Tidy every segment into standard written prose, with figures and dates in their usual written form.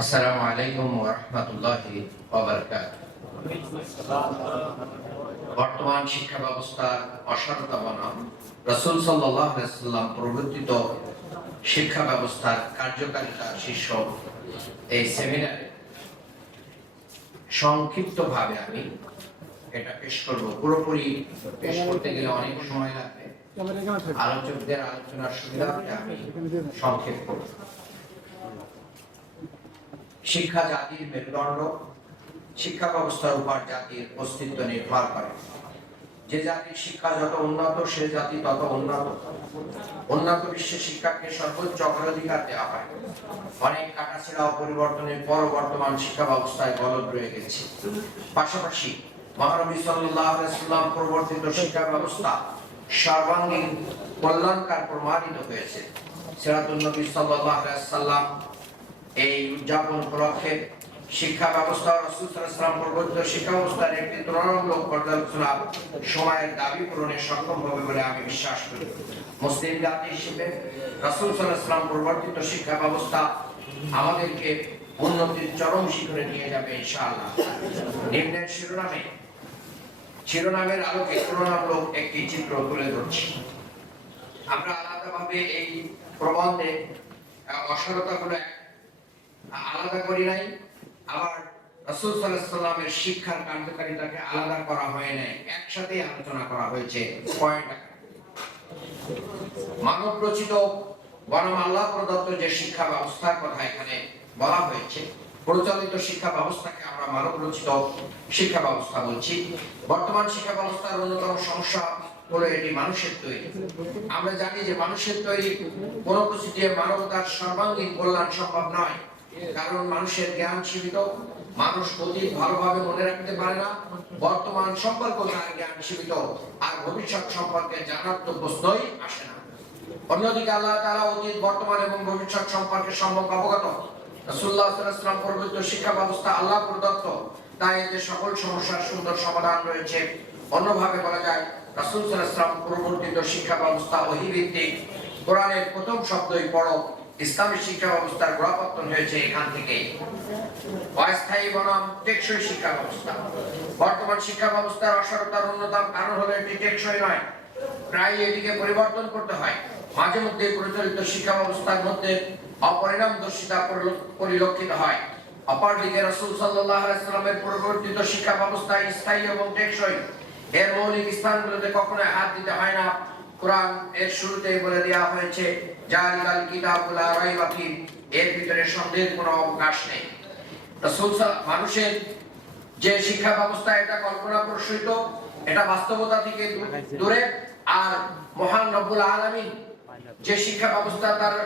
আসসালামু আলাইকুম ওয়া রাহমাতুল্লাহি ওয়া বারাকাতুহু। বর্তমান শিক্ষা ব্যবস্থার অসারতা বনাম রাসূল সাল্লাল্লাহু আলাইহি ওয়াসাল্লাম প্রবর্তিত শিক্ষা ব্যবস্থার কার্যকারিতা শীর্ষক এই সেমিনারে সংক্ষিপ্তভাবে আমি এটা পেশ করব। পুরোপুরি পেশ করতে গেলে অনেক সময় লাগবে। আলোচকদের আলোচনার সুবিধার্থে আমি সংক্ষেপ করব। শিক্ষা জাতির মেরুদণ্ড। শিক্ষা ব্যবস্থার উপর জাতির অস্তিত্ব নির্ভর করে। যে জাতির শিক্ষা যত উন্নত, সে জাতি তত উন্নত। উন্নত বিশ্বে শিক্ষাকে সর্বোচ্চ অগ্রাধিকার দেওয়া হয়। অনেক কাটাছেঁড়া ও পরিবর্তনের পর বর্তমান শিক্ষা ব্যবস্থায় গলদ রয়ে গেছে। পাশাপাশি মহানবী সাল্লাল্লাহু আলাইহি ওয়াসাল্লাম প্রবর্তিত শিক্ষা ব্যবস্থা সর্বাঙ্গীন কল্যাণকর প্রমাণিত হয়েছে। সিরাতুন নবী সাল্লাল্লাহু আলাইহি ওয়াসাল্লাম এই উদযাপন উপলক্ষে শিক্ষা ব্যবস্থা রাসূল সাল্লাল্লাহু আলাইহি ওয়াসাল্লাম প্রবর্তিত শিক্ষা ব্যবস্থার একটি তুলনামূলক পর্যালোচনা সময়ের দাবি পূরণে সক্ষম হবে বলে আমি বিশ্বাস করি। মুসলিম জাতি হিসেবে রাসূল সাল্লাল্লাহু আলাইহি ওয়াসাল্লাম প্রবর্তিত শিক্ষা ব্যবস্থা আমাদেরকে উন্নতির চরম শিখরে নিয়ে যাবে ইনশাআল্লাহ। নিম্নের শিরোনামের আলোকে তুলনামূলক একটি চিত্র তুলে ধরছি। আমরা আলাদাভাবে এই প্রবন্ধে অসারতাগুলো আলাদা করি নাই, আবার রাসূল সাল্লাল্লাহু আলাইহি ওয়াসাল্লামের শিক্ষার কার্যকারিতাকে আলাদা করা হয় নাই, একসাথে আলোচনা করা হয়েছে। পয়েন্ট মানব রচিত বনাম আল্লাহ প্রদত্ত যে শিক্ষা ব্যবস্থার কথা এখানে বলা হয়েছে, প্রচলিত শিক্ষা ব্যবস্থাকে আমরা মানব রচিত শিক্ষা ব্যবস্থা বলছি। বর্তমান শিক্ষা ব্যবস্থার অন্যতম সমস্যা হলো এটি মানুষের তৈরি। আমরা জানি যে মানুষের তৈরি কোনো কিছু দিয়ে মানবতার সর্বাঙ্গীন কল্যাণ সম্ভব নয়, কারণ মানুষের জ্ঞান সীমিত। মানুষ অতীত ভালোভাবে মনে রাখতে পারে না, বর্তমান সম্পর্ক তার জ্ঞান সীমিত, আর ভবিষ্যৎ সম্পর্কে জানার তো প্রশ্নই আসে না। অন্যদিকে আল্লাহ তাআলা অতীত, বর্তমান এবং ভবিষ্যৎ সম্পর্কে সম্যক অবগত। রাসূলুল্লাহ সাল্লাল্লাহু আলাইহি ওয়াসাল্লাম প্রবর্তিত শিক্ষা ব্যবস্থা আল্লাহ প্রদত্ত, তাই এতে সকল সমস্যার সুন্দর সমাধান রয়েছে। অন্যভাবে বলা যায়, রাসূল সাল্লাল্লাহু আলাইহি ওয়াসাল্লাম প্রবর্তিত শিক্ষা ব্যবস্থা ওহীভিত্তিক। কোরআনের প্রথম শব্দই পড়ো। ইসলামী শিক্ষা ব্যবস্থার গোড়াপত্তন হয়েছে এখান থেকেই। অস্থায়ী বনাম টেকসই শিক্ষা ব্যবস্থা। বর্তমান শিক্ষা ব্যবস্থার অসারতার অন্যতম কারণ হলো এটি টেকসই নয়, প্রায় এটিকে পরিবর্তন করতে হয়। মাঝে মধ্যে প্রচলিত শিক্ষা ব্যবস্থার মধ্যে অপরিণামদর্শিতা পরিলক্ষিত হয়। অপরদিকে রাসূল সাল্লাল্লাহু আলাইহি ওয়াসাল্লামের প্রবর্তিত শিক্ষা ব্যবস্থা স্থায়ী এবং টেকসই। এর মৌলিক স্থানগুলোতে কখনো হাত দিতে হয় না। কোরআন এর শুরুতেই বলে দেওয়া হয়েছে, জালিকাল কিতাবুল লা রাইবা ফীহ, এর ভিতরে সন্দেহের কোনো অবকাশ নেই। রাসূল মানুষের যে শিক্ষা ব্যবস্থা, এটা কল্পনা প্রসূত, এটা বাস্তবতা থেকে দূরে। আর মহান রব্বুল আলামিন যে শিক্ষা ব্যবস্থা তার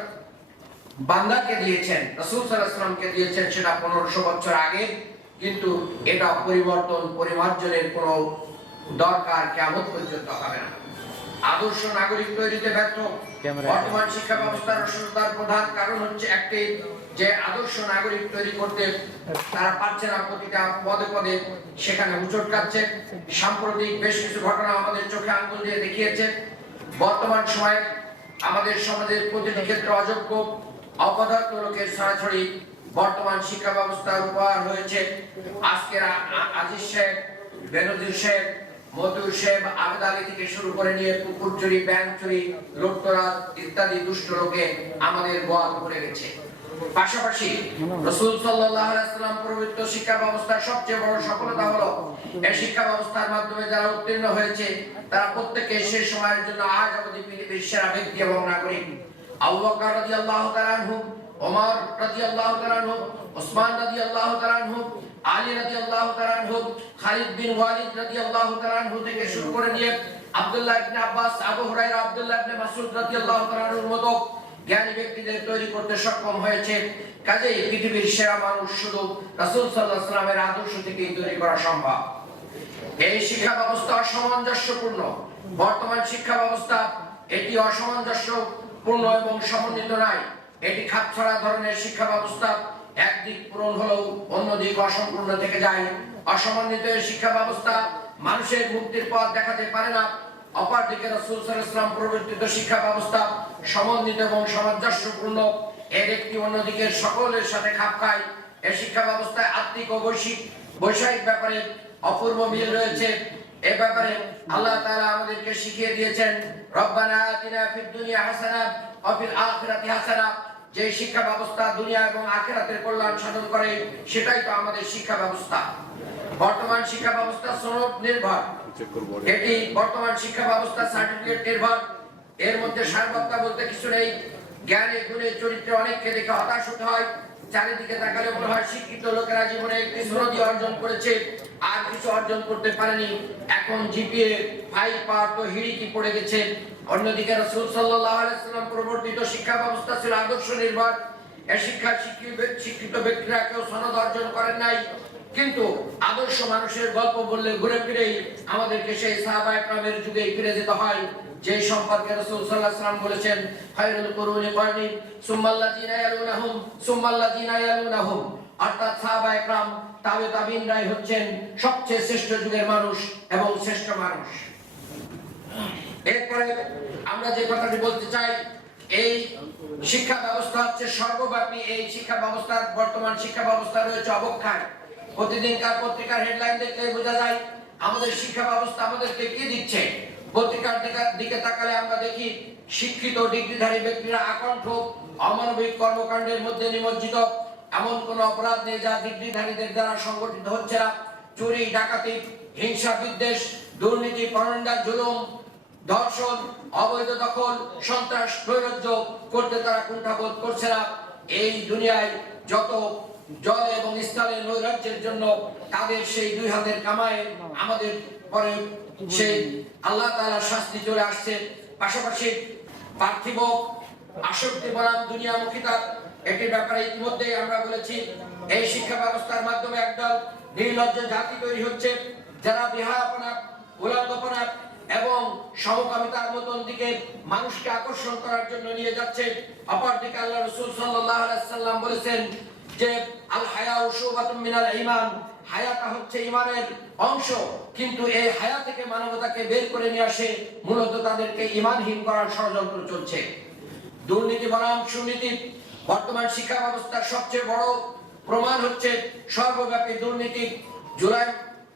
বান্দাকে দিয়েছেন, রাসূল সাল্লাল্লাহু আলাইহি ওয়াসাল্লামকে দিয়েছেন, সেটা 1500 বছর আগে, কিন্তু এটা পরিমার্জনের কোনো দরকার কিয়ামত পর্যন্ত হবে না। আদর্শ নাগরিক তৈরিতে ব্যর্থ। বর্তমান শিক্ষা ব্যবস্থার অসুবিধার প্রধান কারণ হচ্ছে একটি, যে আদর্শ নাগরিক তৈরি করতে তারা পারছে না। প্রতিটা পদে পদে সেখানে হোঁচট খাচ্ছে। সাম্প্রতিক বেশ কিছু ঘটনা আমাদের চোখে আঙ্গুল দিয়ে দেখিয়েছে। বর্তমান সময়ে আমাদের সমাজের প্রতিটি ক্ষেত্রে অযোগ্য অপদার্থ লোকের ছড়াছড়ি বর্তমান শিক্ষা ব্যবস্থার উপহার হয়েছে। আজকের আজিজ সাহেব, বেনজির সাহেব, মধুর সাহেব, আবেদ আলী থেকে শুরু করে নিয়ে পুকুর চুরি, ব্যাংক চুরি, লুটতরাজ ইত্যাদি দুষ্ট লোকে আমাদের গোয়াল করে গেছে। পাশাপাশি রাসূল সাল্লাল্লাহু আলাইহি ওয়াসাল্লাম প্রবর্তিত শিক্ষা ব্যবস্থার সবচেয়ে বড় সফলতা হলো, এই শিক্ষা ব্যবস্থার মাধ্যমে যারা উত্তীর্ণ হয়েছে তারা প্রত্যেকে শেষ সময়ের জন্য আজ অবধি পৃথিবীর সেরা ব্যক্তি এবং নাগরিক। আবু বকর রাদিয়াল্লাহু তাআলা আনহু, ওমর রাদিয়াল্লাহু তাআলা আনহু, ওসমান রাদিয়াল্লাহু তাআলা আনহু, আলী রাদিয়াল্লাহু তাআলা আনহু, খালিদ বিন ওয়ালিদ রাদিয়াল্লাহু তাআলা আনহু থেকে শুরু করে নিয়ে আব্দুল্লাহ ইবনে আব্বাস, আবু হুরায়রা, আব্দুল্লাহ ইবনে মাসউদ রাদিয়াল্লাহু তাআলা আনহুর মতো জ্ঞানী ব্যক্তিদের তৈরি করতে সক্ষম হয়েছে। কাজেই পৃথিবীর সেরা মানুষ শুধু রাসূল সাল্লাল্লাহু আলাইহি ওয়াসাল্লামের আদর্শ থেকেই তৈরি করা সম্ভব। এই শিক্ষা ব্যবস্থা অসামঞ্জস্যপূর্ণ। বর্তমান শিক্ষা ব্যবস্থা এটি অসামঞ্জস্যপূর্ণ এবং সমন্বিত নয়। এটি খাপছাড়া ধরনের শিক্ষা ব্যবস্থা। একদিক পূরণ হলেও অন্যদিক অসম্পূর্ণ থেকে যায়। অসমন্বিত শিক্ষা ব্যবস্থা মানুষের মুক্তির পথ দেখাতে পারে না। অপরদিকে রাসূল সাল্লাল্লাহু আলাইহি ওয়াসাল্লাম প্রবর্তিত শিক্ষা ব্যবস্থা সমন্বিত এবং সামঞ্জস্যপূর্ণ। এর একটি অন্যদিকে সকলের সাথে খাপ খায়। এই শিক্ষা ব্যবস্থায় আত্মিক ও বৈষয়িক ব্যাপারে অপূর্ব মিল রয়েছে। এ ব্যাপারে আল্লাহ তাআলা আমাদেরকে শিখিয়ে দিয়েছেন, রব্বানা আতিনা ফিদ দুনিয়া হাসানা ওয়া ফিল আখিরাতি হাসানা। যে শিক্ষা ব্যবস্থা দুনিয়া এবং আখিরাতের কল্যাণ সাধন করে, সেটাই তো আমাদের শিক্ষা ব্যবস্থা। বর্তমান শিক্ষা ব্যবস্থা সনদ নির্ভর, এটি বর্তমান শিক্ষা ব্যবস্থা সার্টিফিকেট নির্ভর। এর মধ্যে সারবত্তা বলতে কিছু নেই। জ্ঞানে গুণে চরিত্রে অনেককে দেখে হতাশ হতে হয়। চারিদিকে তাকালে মনে হয় শিক্ষিত লোকেরা জীবনে একটি সনদি অর্জন করেছে, আর কিছু অর্জন করতে পারেনি। এখন জিপিএ 5 পাওয়ার তো হিড়িকি পড়ে গেছে। অন্যদিকে রাসূল সাল্লাল্লাহু আলাইহি ওয়াসাল্লাম প্রবর্তিত শিক্ষা ব্যবস্থা ছিল আদর্শ নির্ভর। এই শিক্ষা শিক্ষিত ব্যক্তিরা কেউ সনদ অর্জন করেন নাই, কিন্তু আদর্শ মানুষের গল্প বললে ঘুরে ফিরেই আমাদেরকে সেই সাহাবায়ে কেরামের যুগে ফিরে যেতে হয়, যে সম্পর্কে রাসূল সাল্লাল্লাহু আলাইহি ওয়াসাল্লাম বলেছেন, খায়রুল কুরুনি কারনি সুম্মাল্লাযিনা ইয়ালুনাহুম সুম্মাল্লাযিনা ইয়ালুনাহুম। অর্থাৎ সাহাবায়ে কেরাম তাবিঈনরাই হচ্ছেন সবচেয়ে শ্রেষ্ঠ যুগের মানুষ এবং শ্রেষ্ঠ মানুষ। এরপরে আমরা যে কথাটি বলতে চাই, এই শিক্ষা ব্যবস্থা হচ্ছে সর্বব্যাপী। এই শিক্ষা ব্যবস্থার বর্তমান শিক্ষা ব্যবস্থা রয়েছে অবক্ষয়। প্রতিদিনকার পত্রিকার হেডলাইন দেখলে বোঝা যায় আমাদের শিক্ষা ব্যবস্থা আমাদেরকে কি দিচ্ছে। পত্রিকার দিকে তাকালে আমরা দেখি শিক্ষিত ডিগ্রিধারী ব্যক্তিরা আকণ্ঠ অমানবিক কর্মকাণ্ডের মধ্যে নিমজ্জিত। এমন কোন অপরাধ নেই যা ডিগ্রিধারীদের দ্বারা সংগঠিত হচ্ছে না। চুরি, ডাকাতি, হিংসা, বিদ্বেষ, দুর্নীতি, পরনিন্দা, জুলুম, ধর্ষণ, অবৈধ দখল, সন্ত্রাস, নৈরাজ্য করতে তারা কুণ্ঠাবোধ করছে না। এই দুনিয়ায় যত জল এবং স্থলে নৈরাজ্যের জন্য তাদের সেই দুই হাতের কামায় আমাদের পরে সেই আল্লাহ তাআলার শাস্তি চলে আসছে। পাশাপাশি পার্থিব আসক্তি বনাম দুনিয়ামুখিতা, এটির ব্যাপারে ইতিমধ্যে আমরা বলেছি। এই শিক্ষা ব্যবস্থার মাধ্যমে একদল নির্লজ্জ জাতি তৈরি হচ্ছে, যারা বিহায়াপনা, উলঙ্গপনা এবং সমকামিতার মতন দিকে মানুষকে আকর্ষণ করার জন্য নিয়ে যাচ্ছে। অপরদিকে আল্লাহ রাসূল সাল্লাল্লাহু আলাইহি ওয়াসাল্লাম বলেছেন যে আল হায়াউ শুবাতুম মিনাল ঈমান, হায়াটা হচ্ছে ঈমানের অংশ, কিন্তু এই হায়া থেকে মানবতাকে বের করে নিয়ে আসে মূলত তাদেরকে ঈমানহীন করার ষড়যন্ত্র চলছে। দুর্নীতি বনাম সুনীতি, বর্তমান শিক্ষা ব্যবস্থার সবচেয়ে বড় প্রমাণ হচ্ছে সর্বব্যাপী দুর্নীতি। জুলাই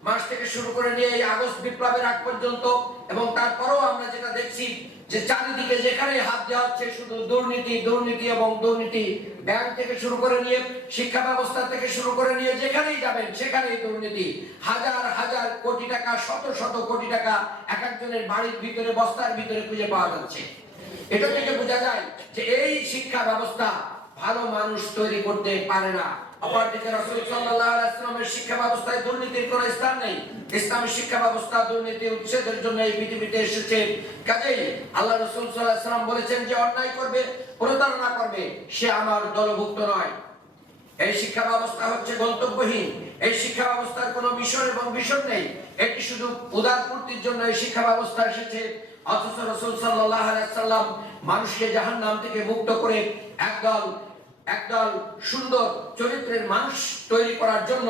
মাস থেকে শুরু করে নিয়ে এই আগস্ট বিপ্লবের আগ পর্যন্ত এবং তারপরেও আমরা যেটা দেখছি যে চারিদিকে যেখানে হাত দেওয়া হচ্ছে শুধু দুর্নীতি, দুর্নীতি এবং দুর্নীতি। ব্যাংক থেকে শুরু করে নিয়ে শিক্ষা ব্যবস্থা থেকে শুরু করে নিয়ে যেখানেই যাবেন সেখানেই দুর্নীতি। হাজার হাজার কোটি টাকা, শত শত কোটি টাকা এক একজনের বাড়ির ভিতরে, বস্তার ভিতরে খুঁজে পাওয়া যাচ্ছে। এটা থেকে বোঝা যায় যে এই শিক্ষা ব্যবস্থা ভালো মানুষ তৈরি করতে পারে না। অপরদিকে রাসূল সাল্লাল্লাহু আলাইহি ওয়াসাল্লামের শিক্ষা ব্যবস্থায় দুর্নীতির কোনো স্থান নেই। ইসলামী শিক্ষা ব্যবস্থা দুর্নীতি উচ্ছেদের জন্য এই পৃথিবীতে এসেছে। কাজেই আল্লাহ রাসূল সাল্লাল্লাহু আলাইহি ওয়াসাল্লাম বলেছেন যে অন্যায় করবে, প্রতারণা করবে, সে আমার দলভুক্ত নয়। এই শিক্ষা ব্যবস্থা হচ্ছে গন্তব্যহীন। এই শিক্ষা ব্যবস্থার কোনো মিশন এবং ভিশন নেই। এটি শুধু উদারপূর্তির জন্য এই শিক্ষা ব্যবস্থা এসেছে। অথচ রাসূল সাল্লাল্লাহু আলাইহি ওয়াসাল্লাম মানুষকে জাহান্নাম থেকে মুক্ত করে একদল সুন্দর চরিত্রের মানুষ তৈরি করার জন্য,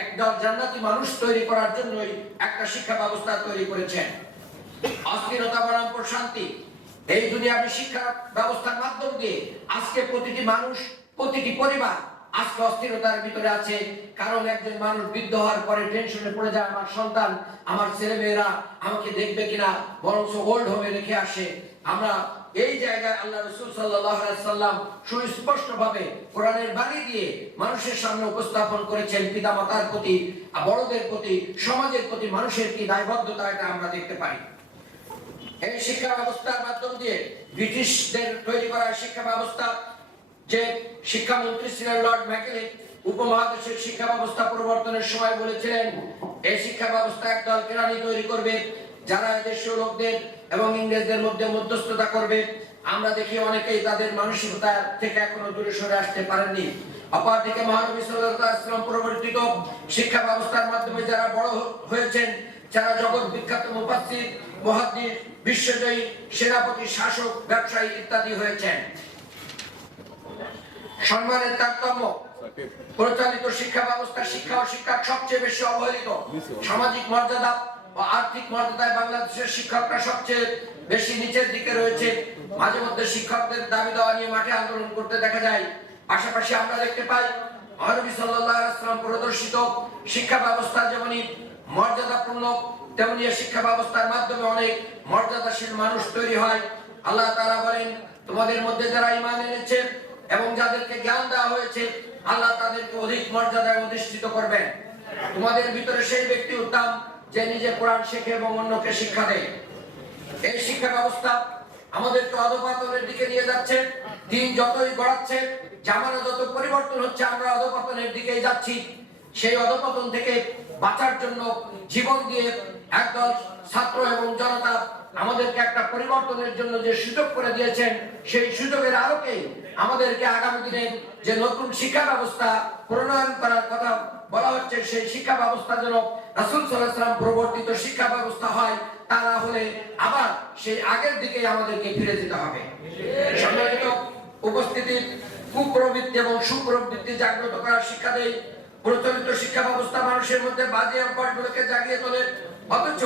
একদল জান্নাতি মানুষ তৈরি করার জন্যই একটা শিক্ষা ব্যবস্থা তৈরি করেছেন। অস্থিরতা বনাম প্রশান্তি, এই দুনিয়াবী শিক্ষা ব্যবস্থার মাধ্যম দিয়ে আজকে প্রতিটি মানুষ, প্রতিটি পরিবার আজকে অস্থিরতার ভিতরে আছে। কারণ একজন মানুষ বৃদ্ধ হওয়ার পরে টেনশনে পড়ে যায়, আমার সন্তান, আমার ছেলে মেয়েরা আমাকে দেখবে কিনা, বরং ওল্ড হোমে রেখে আসে। আমরা এই জায়গায় আল্লাহ রাসূল সাল্লাল্লাহু আলাইহি ওয়াসাল্লাম সুস্পষ্টভাবে কোরআনের বাণী দিয়ে মানুষের সামনে উপস্থাপন করেছেন পিতামাতার প্রতি, বড়দের প্রতি, সমাজের প্রতি মানুষের কি দায়বদ্ধতা, এটা আমরা দেখতে পাই। এই শিক্ষা ব্যবস্থার মাধ্যম দিয়ে ব্রিটিশদের তৈরি করা শিক্ষা ব্যবস্থা, যে শিক্ষামন্ত্রী ছিলেন লর্ড ম্যাকেলে, উপমহাদেশের শিক্ষা ব্যবস্থা প্রবর্তনের সময় বলেছিলেন এই শিক্ষা ব্যবস্থা একদল কেরানি তৈরি করবে যারা দেশীয় লোকদের এবং ইংরেজদের মধ্যে মধ্যস্থতা করবে। আমরা দেখি অনেকেই তাদের মানসিকতা থেকে এখনো দূরে সরে আসতে পারেননি। অপরদিকে মহানবী সাল্লাল্লাহু আলাইহি ওয়াসাল্লাম প্রবর্তিত শিক্ষা ব্যবস্থার মাধ্যমে যারা বড় হয়েছেন, যারা জগৎ বিখ্যাত মুফাসসির, মুহাদ্দিস, বিশ্বজয়ী, সেনাপতি, শাসক, ব্যবসায়ী ইত্যাদি হয়েছেন। সম্মানের তারতম্য, প্রচলিত শিক্ষা ব্যবস্থা শিক্ষা ও শিক্ষার সবচেয়ে বেশি অবহেলিত। সামাজিক মর্যাদা ও আর্থিক মর্যাদায় বাংলাদেশের শিক্ষকরা সবচেয়ে বেশি নিচের দিকে রয়েছে। মাঝে মধ্যে শিক্ষকদের দাবি দেওয়া নিয়ে মাঠে আন্দোলন করতে দেখা যায়। পাশাপাশি আমরা দেখতে পাই নবী সাল্লাল্লাহু আলাইহি ওয়াসাল্লাম প্রদর্শিত শিক্ষা ব্যবস্থা যেমনি মর্যাদাপূর্ণ, তেমনি শিক্ষা ব্যবস্থার মাধ্যমে অনেক মর্যাদাশীল মানুষ তৈরি হয়। আল্লাহ তাআলা বলেন, তোমাদের মধ্যে যারা ঈমান এনেছে এবং যাদেরকে জ্ঞান দেওয়া হয়েছে আল্লাহ তাদেরকে অধিক মর্যাদায় অধিষ্ঠিত করবেন। তোমাদের ভিতরে সেই ব্যক্তি উত্তম যে নিজে কোরআন শেখে এবং অন্যকে শিক্ষা দেয়। এই শিক্ষা ব্যবস্থা আমাদেরকে অধঃপতনের দিকে নিয়ে যাচ্ছে। দিন যতই গড়াচ্ছে, জামানা যত পরিবর্তন হচ্ছে, আমরা অধঃপতনের দিকে যাচ্ছি। সেই অধঃপতন থেকে বাঁচার জন্য জীবন দিয়ে একদল ছাত্র এবং জনতা আমাদেরকে একটা পরিবর্তনের জন্য যে সুযোগ করে দিয়েছেন, সেই সুযোগের আলোকে আমাদেরকে আগামী দিনে যে নতুন শিক্ষা ব্যবস্থা প্রণয়ন করার কথা বলা হচ্ছে, সেই শিক্ষা ব্যবস্থা যেন রাসূল সাল্লাল্লাহু আলাইহি ওয়াসাল্লাম প্রবর্তিত শিক্ষা ব্যবস্থা হয়, তা না হলে আবার সেই আগের দিকে আমাদেরকে ফিরে যেতে হবে। সম্মানিত উপস্থিতি, কুপ্রবৃত্তি এবং সুপ্রবৃত্তি জাগ্রত করার শিক্ষা দেয়। প্রচলিত শিক্ষা ব্যবস্থা মানুষের মধ্যে বাজে অভ্যাসগুলোকে জাগিয়ে তোলে, অথচ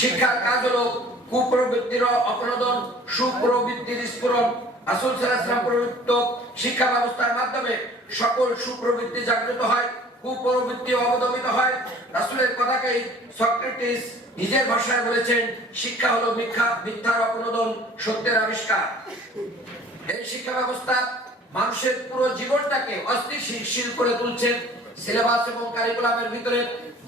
শিক্ষার কাজ হলো কুপ্রবৃত্তির অপনোদন, সুপ্রবৃত্তির স্ফুরণ। রাসূল সাল্লাল্লাহু আলাইহি ওয়াসাল্লাম প্রবর্তিত শিক্ষা ব্যবস্থার মাধ্যমে সকল সুপ্রবৃত্তি জাগ্রত হয়, কুপ্রবৃত্তি অবদমিত হয়। রাসূলের কথাকেই সক্রেটিস নিজের ভাষায় বলেছেন, শিক্ষা হলো মিথ্যার অপনোদন, সত্যের আবিষ্কার। এই শিক্ষা ব্যবস্থা মানুষের পুরো জীবনটাকে অস্থিতিশীল করে তুলছে। সিলেবাস এবং কারিকুলামের ভিতরে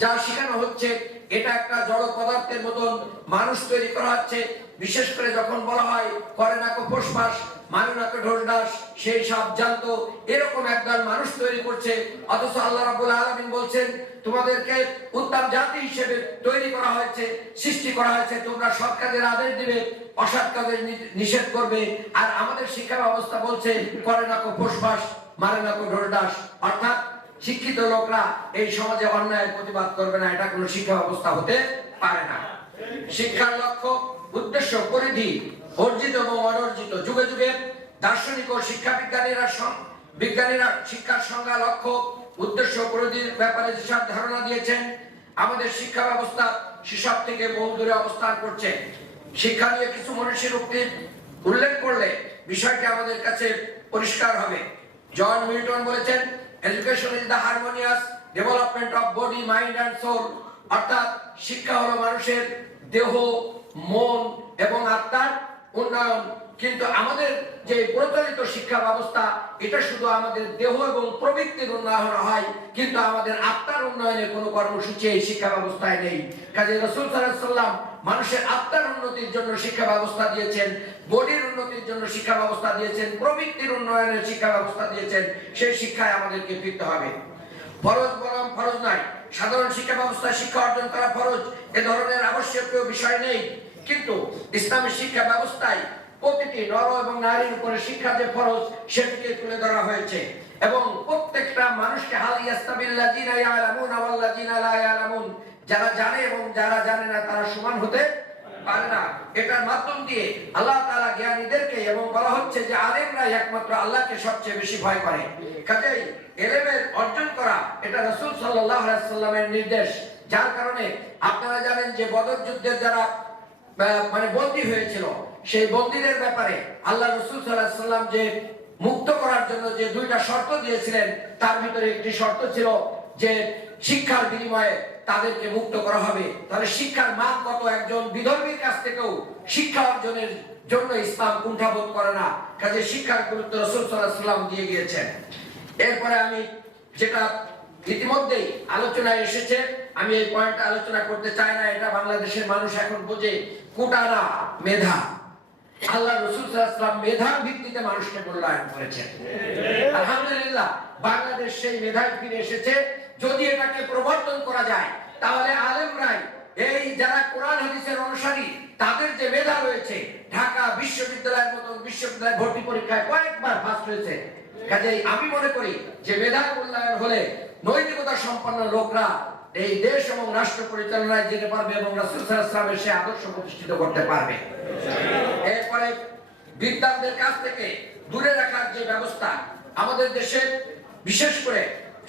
যা শেখানো হচ্ছে, এটা একটা জড় পদার্থের মতন মানুষ তৈরি করা হচ্ছে। বিশেষ করে যখন বলা হয় করে না কো ফোসফাস, মানে না কো ঢোলডাস, সেই সব জানতো, এরকম একদল মানুষ তৈরি করছে। অথচ আল্লাহ রাব্বুল আলামিন বলছেন, তোমাদেরকে উত্তম জাতি হিসেবে তৈরি করা হয়েছে, সৃষ্টি করা হয়েছে, তোমরা সৎ কাজের আদেশ দিবে, অসৎ কাজের নিষেধ করবে। আর আমাদের শিক্ষা ব্যবস্থা বলছে করে না কো ফোসফাস, মানে না কো ঢোলডাস, অর্থাৎ শিক্ষিত লোকরা এই সমাজে অন্যায়ের প্রতিবাদ করবে না। এটা কোনো শিক্ষা ব্যবস্থা হতে পারে না। শিক্ষার লক্ষ্য, উদ্দেশ্য, পরিধি, অর্জিত এবং অনর্জিত। যুগে যুগে দার্শনিক ও শিক্ষা বিজ্ঞানীরা শিক্ষার সংজ্ঞা, লক্ষ্য, উদ্দেশ্য, পরিধির ব্যাপারে যেসব ধারণা দিয়েছেন, আমাদের শিক্ষা ব্যবস্থা সেসব থেকে বহু দূরে অবস্থান করছে। শিক্ষা নিয়ে কিছু মনীষীর উক্তি উল্লেখ করলে বিষয়টি আমাদের কাছে পরিষ্কার হবে। জন মিল্টন বলেছেন, education is the harmonious development of body, mind and soul. অর্থাৎ শিক্ষা হলো মানুষের দেহ, মন এবং আত্মার উন্নয়ন। কিন্তু আমাদের যে প্রচলিত শিক্ষা ব্যবস্থা, এটা শুধু আমাদের দেহ এবং প্রবৃত্তির উন্নয়ন হয়, কিন্তু আমাদের আত্মার উন্নয়নের কোনো কর্মসূচি এই শিক্ষা ব্যবস্থায় নেই। কাজে রাসূল সাল্লাল্লাহু আলাইহি ওয়াসাল্লাম মানুষের আত্মার উন্নতির জন্য শিক্ষা ব্যবস্থা দিয়েছেন, বডির উন্নতির জন্য শিক্ষা ব্যবস্থা দিয়েছেন, প্রবৃত্তির উন্নয়নের শিক্ষা ব্যবস্থা দিয়েছেন। সেই শিক্ষায় আমাদেরকে ফিরতে হবে। ফরজ বনাম ফরজ নাই, সাধারণ শিক্ষা ব্যবস্থায় শিক্ষা অর্জন করা ফরজ, এ ধরনের আবশ্যকীয় বিষয় নেই। কিন্তু ইসলামী শিক্ষা ব্যবস্থায় প্রতিটি নর এবং নারীর উপরে শিক্ষা যে ফরজ, সেটিকে তুলে ধরা হয়েছে। এবং প্রত্যেকটা মানুষকে হাল ইয়াস্তাবিল্লাযিনা ইয়ালামুনা ওয়াল্লাযিনা লা ইয়ালামুন, যারা জানে এবং যারা জানে না তারা সমান হতে পারে না। এটার মাধ্যম দিয়ে আল্লাহ তাআলা জ্ঞানীদেরকে, এবং বলা হচ্ছে যে আলেমরা একমাত্র আল্লাহকে সবচেয়ে বেশি ভয় করে। কাজেই ইলমের অর্জন করা এটা রাসূল সাল্লাল্লাহু আলাইহি ওয়াসাল্লামের নির্দেশ। যার কারণে আপনারা জানেন যে বদর যুদ্ধের যারা বন্দী হয়েছিল, সেই বন্দীদের ব্যাপারে আল্লাহ রাসূল সাল্লাল্লাহু আলাইহি ওয়াসাল্লাম যে মুক্ত করার জন্য যে দুইটা শর্ত দিয়েছিলেন, তার ভিতরে একটি শর্ত ছিল যে শিক্ষার বিনিময়ে তাদেরকে মুক্ত করা হবে। তাহলে শিক্ষার মান কত! একজন বিধর্মীর কাছ থেকেও শিক্ষা অর্জনের জন্য ইসলাম কুণ্ঠাবোধ করে না। কাজে শিক্ষার গুরুত্ব রাসূল সাল্লাল্লাহু আলাইহি ওয়াসাল্লাম দিয়ে গিয়েছেন। এরপরে আমি যেটা ইতিমধ্যেই আলোচনায় এসেছে, আমি এই পয়েন্টটা আলোচনা করতে চাই না। এটা বাংলাদেশের মানুষ এখন বোঝে, কোটা না, মেধা। আল্লাহ রাসূল সাল্লাল্লাহু আলাইহি ওয়াসাল্লাম মেধার ভিত্তিতে মানুষকে মূল্যায়ন করেছেন। আলহামদুলিল্লাহ, বাংলাদেশ সেই মেধায় ফিরে এসেছে। যদি এটাকে প্রবর্তন করা যায়, তাহলে আলেমরাই, এই যারা কোরআন হাদিসের অনুসারী, তাদের যে মেধা রয়েছে, ঢাকা বিশ্ববিদ্যালয়ের মতন বিশ্ববিদ্যালয় ভর্তি পরীক্ষায় কয়েকবার ফার্স্ট হয়েছে। কাজেই আমি মনে করি যে মেধার মূল্যায়ন হলে নৈতিকতা সম্পন্ন লোকরা এই দেশ এবং রাষ্ট্র পরিচালনায় যেতে পারবে এবং রাসূল সাল্লাল্লাহু আলাইহি ওয়াসাল্লামের সেই আদর্শ প্রতিষ্ঠিত করতে পারবে। এরপরে বিদ্যানদের কাছ থেকে দূরে রাখার যে ব্যবস্থা আমাদের দেশে, বিশেষ করে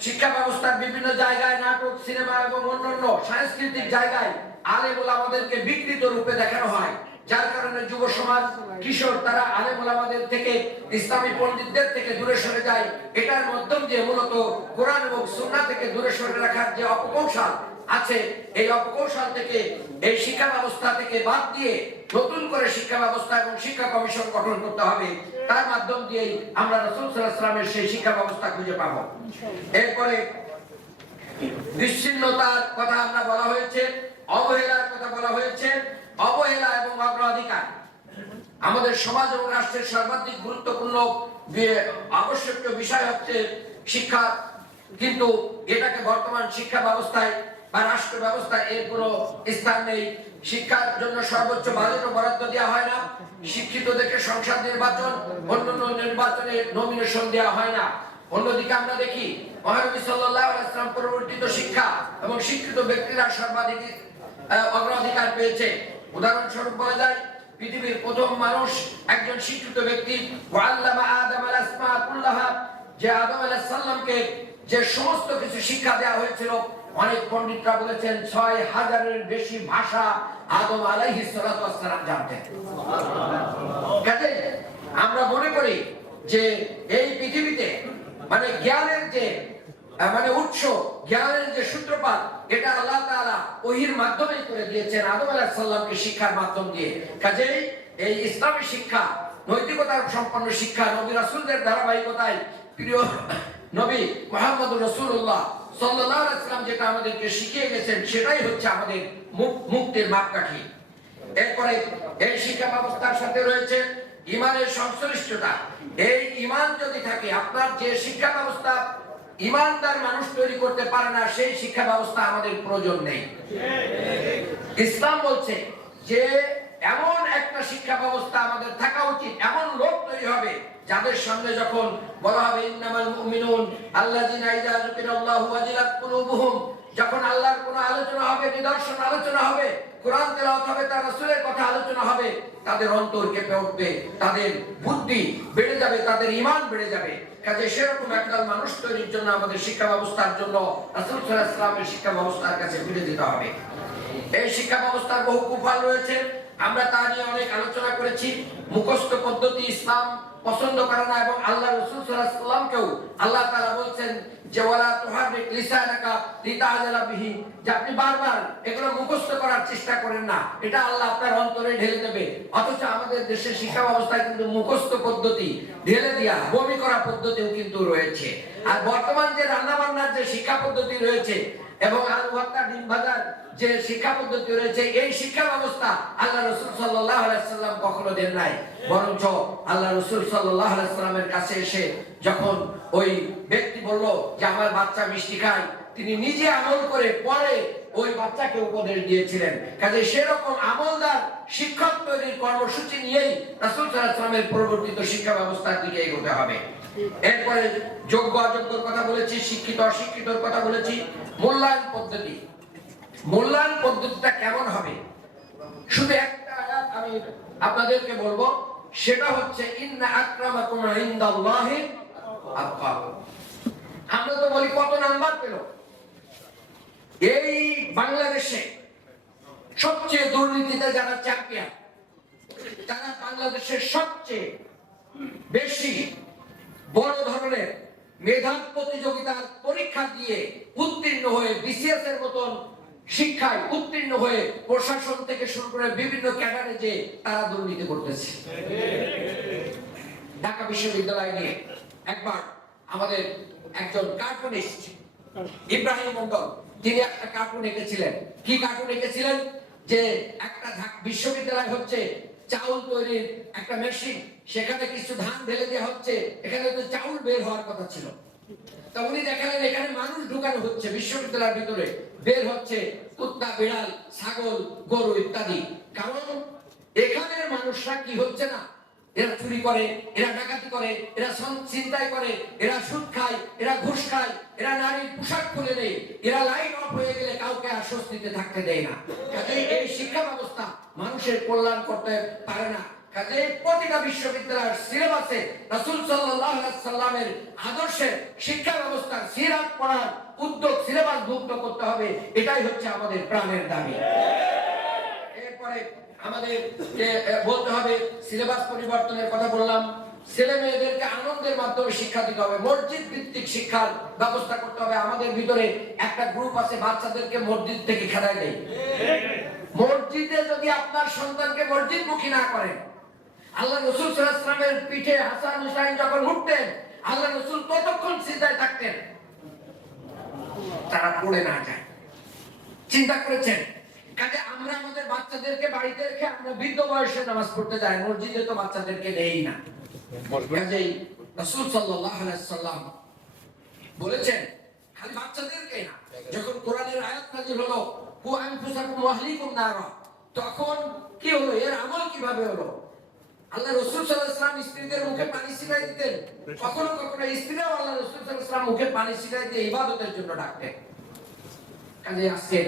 শিক্ষা ব্যবস্থার বিভিন্ন জায়গায় নাটক, সিনেমা এবং অন্যান্য সাংস্কৃতিক জায়গায় আলেম ওলামাদেরকে বিকৃত রূপে দেখানো হয়। যার কারণে যুব সমাজ, কিশোর তারা আলেম ওলামাদের থেকে, ইসলামী পণ্ডিতদের থেকে দূরে সরে যায়। এটার মাধ্যম দিয়ে মূলত কোরআন এবং সুন্নাহ থেকে দূরে সরে রাখার যে অপকৌশল আছে, এই অপকৌশল থেকে, এই শিক্ষা ব্যবস্থা থেকে বাদ দিয়ে নতুন করে শিক্ষা ব্যবস্থা এবং শিক্ষা কমিশন গঠন করতে হবে। তার মাধ্যম দিয়েই আমরা রাসূল সাল্লাল্লাহু আলাইহি ওয়াসাল্লামের সেই শিক্ষা ব্যবস্থা খুঁজে পাবো। এরপরে বিচ্ছিন্নতার কথা আমরা বলা হয়েছে, অবহেলার কথা বলা হয়েছে। অবহেলা এবং অগ্রাধিকার আমাদের সমাজ এবং রাষ্ট্রের সর্বাধিক গুরুত্বপূর্ণ আবশ্যকীয় বিষয় হচ্ছে শিক্ষা, কিন্তু এটাকে বর্তমান শিক্ষা ব্যবস্থায় বা রাষ্ট্র ব্যবস্থায় এর কোনো স্থান নেই। শিক্ষার জন্য সর্বোচ্চ বাজেটও বরাদ্দ দেওয়া হয় না। শিক্ষিতদেরকে সংসদ নির্বাচন, অন্যান্য নির্বাচনে নমিনেশন দেওয়া হয় না। অন্যদিকে আমরা দেখি মহানবী সাল্লাল্লাহু আলাইহি ওয়াসাল্লাম পরবর্তীত শিক্ষা এবং শিক্ষিত ব্যক্তিরা সর্বাধিক অগ্রাধিকার পেয়েছে। উদাহরণস্বরূপ বলা যায়, পৃথিবীর প্রথম মানুষ একজন শিক্ষিত ব্যক্তি, ওয়াল্লামা আদম আল আসমা কুল্লাহা, যে আদম আলাইহিস সালামকে যে সমস্ত কিছু শিক্ষা দেওয়া হয়েছিল। অনেক পণ্ডিতরা বলেছেন ৬০০০-এর বেশি ভাষা আদম আলাইহিস সালাতু ওয়াস সালাম জানতেন। কাজে আমরা মনে করি যে এই পৃথিবীতে মানে জ্ঞানের যে উৎস, জ্ঞানের যে সূত্রপাত, এটা আল্লাহ তাআলা ওহীর মাধ্যমেই করে দিয়েছেন আদম আলাইহিস সালামকে শিক্ষার মাধ্যম দিয়ে। কাজেই এই ইসলামী শিক্ষা, নৈতিকতার সম্পন্ন শিক্ষা, নবী রাসূলদের ধারাবাহিকতায় প্রিয় নবী মুহাম্মদুর রাসূলুল্লাহ সাল্লাল্লাহু আলাইহি ওয়াসাল্লাম যেটা আমাদেরকে শিখিয়ে গেছেন, সেটাই হচ্ছে আমাদের মুক্তির মাপকাঠি। এরপরে এই শিক্ষা ব্যবস্থার সাথে রয়েছে ঈমানের সংশ্লিষ্টতা। এই ঈমান যদি থাকে, আপনার যে শিক্ষা ব্যবস্থা ঈমানদার মানুষ তৈরি করতে পারে না, সেই শিক্ষা ব্যবস্থা আমাদের প্রয়োজন নেই। ইসলাম বলছে যে এমন একটা শিক্ষা ব্যবস্থা আমাদের থাকা উচিত, এমন লোক তৈরি হবে যাদের সামনে যখন বলা হবে ইন্নামাল মুমিনুন আল্লাযিনা ইযা যুকিরাল্লাহু ওয়াজিলাত কুলুবুহুম, যখন আল্লাহর কোনো আলোচনা হবে, নিদর্শন আলোচনা হবে, কোরআন তেলাওয়াত হবে, তার রাসূলের কথা আলোচনা হবে, তাদের অন্তর কেঁপে উঠবে, তাদের বুদ্ধি বেড়ে যাবে, তাদের ঈমান বেড়ে যাবে। কাজে সেরকম একদল মানুষ তৈরির জন্য আমাদের শিক্ষা ব্যবস্থার জন্য রাসূল সাল্লাল্লাহু আলাইহি ওয়াসাল্লামের শিক্ষা ব্যবস্থার কাছে ফিরে যেতে হবে। এই শিক্ষা ব্যবস্থার বহু কুফল রয়েছে, আমরা তা নিয়ে অনেক আলোচনা করেছি। মুখস্থ পদ্ধতি ইসলাম পছন্দ করে না, এবং আল্লাহ রাসূল সাল্লাল্লাহু আলাইহি ওয়াসাল্লামকেও আল্লাহ তাআলা বলেন যে ওয়ালা তুহাররিক লিসানাকা লিতাজালা বিহি, যে আপনি বারবার এগুলো মুখস্থ করার চেষ্টা করেন না, এটা আল্লাহ আপনার অন্তরে ঢেলে দেবে। অথচ আমাদের দেশের শিক্ষা ব্যবস্থায় কিন্তু মুখস্থ পদ্ধতি, ঢেলে দেয়া, বমি করা পদ্ধতিও কিন্তু রয়েছে। আর বর্তমান যে রান্না বান্নার যে শিক্ষা পদ্ধতি রয়েছে এবং আলু ভর্তা, ডিম ভাজার যে শিক্ষা পদ্ধতি রয়েছে, এই শিক্ষা ব্যবস্থা আল্লাহ রাসূল সাল্লাল্লাহু আলাইহি ওয়াসাল্লাম কখনো দেন নাই। বরঞ্চ আল্লাহ রাসূল সাল্লাল্লাহু আলাইহি ওয়াসাল্লামের কাছে এসে যখন ওই ব্যক্তি বলল যে আমার বাচ্চা মিষ্টি খায়, তিনি নিজে আমল করে পরে ওই বাচ্চাকে উপদেশ দিয়েছিলেন। কাজে সেরকম আমলদার শিক্ষক তৈরির কর্মসূচি নিয়েই রাসূল সাল্লাল্লাহু আলাইহি ওয়াসাল্লামের পরবর্তীত শিক্ষা ব্যবস্থার দিকে এগোতে হবে। এরপরে যোগ্য অযোগ্যর কথা বলেছি, শিক্ষিত অশিক্ষিতর কথা বলেছি। মূল্যায়ন পদ্ধতি, মূল্যায়ন পদ্ধতিটা কেমন হবে? শুধু একটা আয়াত আমি আপনাদেরকে বলবো, সেটা হচ্ছে ইন্না আকরামাকুম ইনদাল্লাহি আতকাকুম। আমরা তো বলি কত নাম্বার পেল। এই বাংলাদেশে সবচেয়ে দুর্নীতিতে যারা চ্যাম্পিয়ন, তারা বাংলাদেশের সবচেয়ে বেশি বড় ধরনের মেধার প্রতিযোগিতার পরীক্ষা দিয়ে উত্তীর্ণ হয়ে, বিসিএস এর মতন শিক্ষায় উত্তীর্ণ হয়ে প্রশাসন থেকে শুরু করে বিভিন্ন ক্যাডারে যে তারা দুর্নীতি করতেছে। ঢাকা বিশ্ববিদ্যালয় নিয়ে একবার আমাদের একজন কার্টুনিস্ট ইব্রাহিম মন্ডল, তিনি একটা কার্টুন এঁকেছিলেন। কি কার্টুন এঁকেছিলেন? যে একটা বিশ্ববিদ্যালয় হচ্ছে চাউল তৈরির একটা মেশিন, সেখানে কিছু ধান ঢেলে দেওয়া হচ্ছে, এখানে তো চাউল বের হওয়ার কথা ছিল। তা উনি দেখালেন এখানে মানুষ ঢুকানো হচ্ছে বিশ্ববিদ্যালয়ের ভিতরে, বের হচ্ছে কুত্তা, বিড়াল, ছাগল, গরু ইত্যাদি। কারণ এখানের মানুষরা কি হচ্ছে না, এরা চুরি করে, এরা ডাকাতি করে, এরা ছিনতাই করে, এরা সুদ খায়, এরা ঘুষ খায়, এরা নারীর পোশাক খুলে নেয়, এরা লাইন অফ হয়ে গেলে কাউকে আর স্বস্তিতে থাকতে দেয় না। কাজেই এই শিক্ষা ব্যবস্থা মানুষের কল্যাণ করতে পারে না। কাজে প্রতিটা বিশ্ববিদ্যালয়ের সিলেবাসে রাসূল সাল্লাল্লাহু আলাইহি ওয়াসাল্লামের আদর্শের শিক্ষা ব্যবস্থার সিরাত পড়ার উদ্যোগ সিলেবাস ভুক্ত করতে হবে। এটাই হচ্ছে আমাদের প্রাণের দাবি। এরপরে আমাদের যে বলতে হবে সিলেবাস পরিবর্তনের কথা বললাম, ছেলে মেয়েদেরকে আনন্দের মাধ্যমে শিক্ষা দিতে হবে, মসজিদ ভিত্তিক শিক্ষার ব্যবস্থা করতে হবে। আমাদের ভিতরে একটা গ্রুপ আছে বাচ্চাদেরকে মসজিদ থেকে খেলায় নেই। মসজিদে যদি আপনার সন্তানকে মসজিদমুখী না করেন, আল্লাহ রাসূল সাল্লাল্লাহু আলাইহি ওয়াসাল্লামের পিঠে হাসান হুসাইন যখন উঠতেন আল্লাহ রাসূল ততক্ষণ সিজদায় থাকতেন তারা পড়ে না যায়। চিন্তা করেছেন? কাজে আমরা আমাদের বাচ্চাদেরকে বাড়িতে রেখে আমরা বৃদ্ধ বয়সে নামাজ পড়তে যাই, মসজিদে তো বাচ্চাদেরকে নেই না। কাজেই রাসূল সাল্লাল্লাহু আলাইহি ওয়াসাল্লাম বলেছেন খালি বাচ্চাদেরকে না, যখন কোরআনের আয়াত নাযিল হলো কু আনফুসাকুম ওয়া আহলিকুম নারা, তখন কি হলো, এর আমল কিভাবে হলো? আল্লাহ রাসূল সাল্লাল্লাহু আলাইহি ওয়াসাল্লাম স্ত্রীদের মুখে পানি ছিটাই দিতেন, কখনো কখনো স্ত্রীরাও আল্লাহ রাসূল সাল্লাল্লাহু আলাইহি ওয়াসাল্লাম মুখে পানি ছিটাই দিয়ে ইবাদতের জন্য ডাকতেন। কাজে আজকে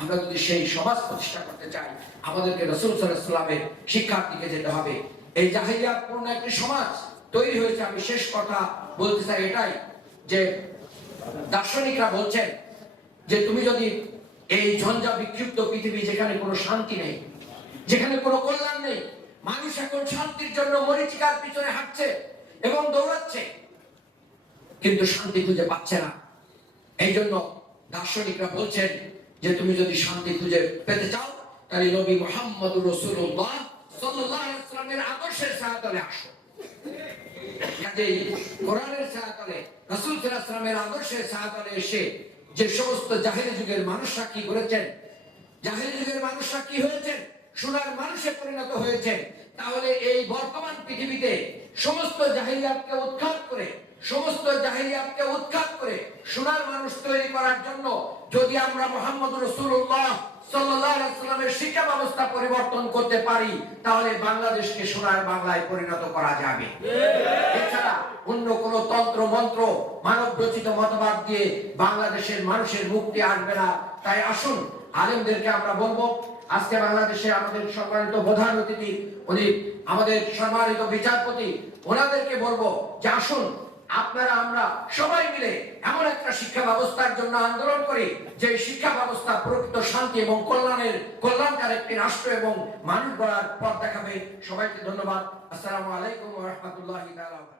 আমরা যদি সেই সমাজ প্রতিষ্ঠা করতে চাই, আমাদেরকে রাসূল সাল্লাল্লাহু আলাইহি ওয়াসাল্লামের শিক্ষার দিকে যেতে হবে। এই জাহিলিয়াতপূর্ণ একটি সমাজ তৈরি হয়েছে। আমি শেষ কথা বলতে চাই এটাই যে দার্শনিকরা বলছেন যে তুমি যদি এই ঝঞ্ঝা বিক্ষিপ্ত পৃথিবী, যেখানে কোনো শান্তি নেই, যেখানে কোনো কল্যাণ নেই, মানুষ এখন শান্তির জন্য মরীচিকার পিছনে হাঁটছে এবং দৌড়াচ্ছে, কিন্তু শান্তি খুঁজে পাচ্ছে না। এই জন্য দার্শনিকরা বলছেন যে তুমি যদি শান্তি খুঁজে পেতে চাও তাহলে নবী মুহাম্মদুর রাসূলুল্লাহ সাল্লাল্লাহু আলাইহি ওয়াসাল্লামের আদর্শের ছায়াতলে আসো। কাজেই কোরআনের ছায়াতলে, রাসূল সাল্লাল্লাহু আলাইহি ওয়াসাল্লামের আদর্শের ছায়াতলে এসে যে সমস্ত জাহেলি যুগের মানুষরা কি করেছেন, জাহেলি যুগের মানুষরা কি হয়েছেন, সোনার মানুষে পরিণত হয়েছেন, তাহলে এই বর্তমান পৃথিবীতে সমস্ত জাহিলিয়াতকে উৎখাত করে, সমস্ত জাহিলিয়াতকে উৎখাত করে সোনার মানুষ তৈরি করার জন্য যদি আমরা মুহাম্মদুর রাসূলুল্লাহ সাল্লাল্লাহু আলাইহি ওয়াসাল্লামের শিক্ষা ব্যবস্থা পরিবর্তন করতে পারি, তাহলে বাংলাদেশকে সোনার বাংলায় পরিণত করা যাবে। এছাড়া অন্য কোন তন্ত্র মন্ত্র, মানব রচিত মতবাদ দিয়ে বাংলাদেশের মানুষের মুক্তি আসবে না। তাই আসুন আলেমদেরকে আমরা বলবো, আজকে বাংলাদেশে আমাদের সম্মানিত প্রধান অতিথি, উনি আমাদের সম্মানিত বিচারপতি, ওনাদেরকে বলবো যে আসুন আপনারা আমরা সবাই মিলে এমন একটা শিক্ষা ব্যবস্থার জন্য আন্দোলন করি যে শিক্ষা ব্যবস্থা প্রকৃত শান্তি এবং কল্যাণকার একটি রাষ্ট্র এবং মানুষ গড়ার পথ দেখাবে। সবাইকে ধন্যবাদ। আসসালামু আলাইকুম ওয়া রাহমাতুল্লাহি তাআলা।